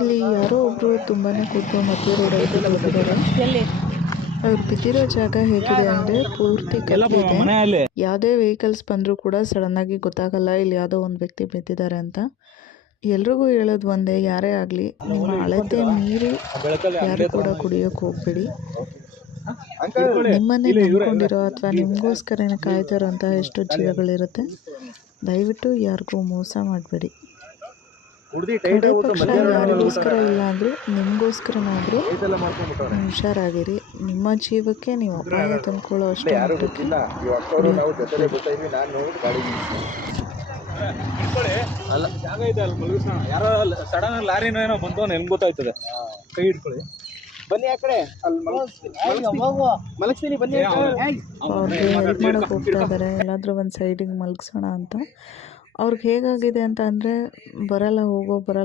ಇಲ್ಲಿ ಯಾರೋ ಒಬ್ರು ತುಂಬಾನೇ ಕೂತು ಮಧ್ಯ ರೋಡಲ್ಲಿ ಬಿದ್ದಿದ್ದಾರೆ. ಅವ್ರು ಬಿದ್ದಿರೋ ಜಾಗ ಹೇಗಿದೆ ಅಂದ್ರೆ ಪೂರ್ತಿ ಕತ್ಲಿದೆ. ಯಾವುದೇ ವೆಹಿಕಲ್ಸ್ ಬಂದರೂ ಕೂಡ ಸಡನ್ ಆಗಿ ಗೊತ್ತಾಗಲ್ಲ ಇಲ್ಲಿ ಯಾವುದೋ ಒಂದು ವ್ಯಕ್ತಿ ಬಿದ್ದಿದ್ದಾರೆ ಅಂತ. ಎಲ್ರಿಗೂ ಹೇಳೋದು ಒಂದೇ, ಯಾರೇ ಆಗಲಿ ನಿಮ್ಮ ಅಳತೆ ಮೀರಿ ಯಾರು ಕೂಡ ಕುಡಿಯೋಕೆ ಹೋಗ್ಬೇಡಿ. ನಿಮ್ಮನ್ನೇ ನಂಬ್ಕೊಂಡಿರೋ ಅಥವಾ ನಿಮಗೋಸ್ಕರನೇ ಕಾಯ್ತಾ ಇರೋಂಥ ಎಷ್ಟೋ ಜೀವಗಳಿರುತ್ತೆ. ದಯವಿಟ್ಟು ಯಾರಿಗೂ ಮೋಸ ಮಾಡಬೇಡಿ. ಕಡೆ ಪಕ್ಷ ಯಾರಿಗೋಸ್ಕರ ಇಲ್ಲ ಅಂದರೂ ನಿಮಗೋಸ್ಕರನಾದರೂ ಹುಷಾರಾಗಿರಿ. ನಿಮ್ಮ ಜೀವಕ್ಕೆ ನೀವು ಅಪಾಯ ತಂದ್ಕೊಳ್ಳೋ ಅಷ್ಟು ಅಲ್ಲ ಜಾಗ ಇದೆ ಅಲ್ಲಿ ಮಲಗಿಸೋಣ. ಯಾರೋ ಸಡನ್ ಲಾರಿನೋ ಏನೋ ಬಂದು ಹೆಂಗ್ ಗೊತ್ತಾಯ್ತದೆ. ಕೈ ಹಿಡ್ಕೊಳ್ಳಿ, ಬನ್ನಿ ಆ ಕಡೆ. ಅಲ್ಲಿ ಮಲಗಿಸ್ತೀನಿ ಬನ್ನಿ. ಅವ್ರಿಗೆ ಹೆಲ್ಪ್ ಮಾಡೋಕೆ ಹೋಗ್ತಾ ಇದ್ದಾರೆ, ಎಲ್ಲಾದರೂ ಒಂದು ಸೈಡಿಗೆ ಮಲಗಿಸೋಣ ಅಂತ. ಅವ್ರಿಗೆ ಹೇಗಾಗಿದೆ ಅಂತ ಅಂದರೆ ಬರಲ್ಲ, ಹೋಗೋ ಬರಲ್ಲ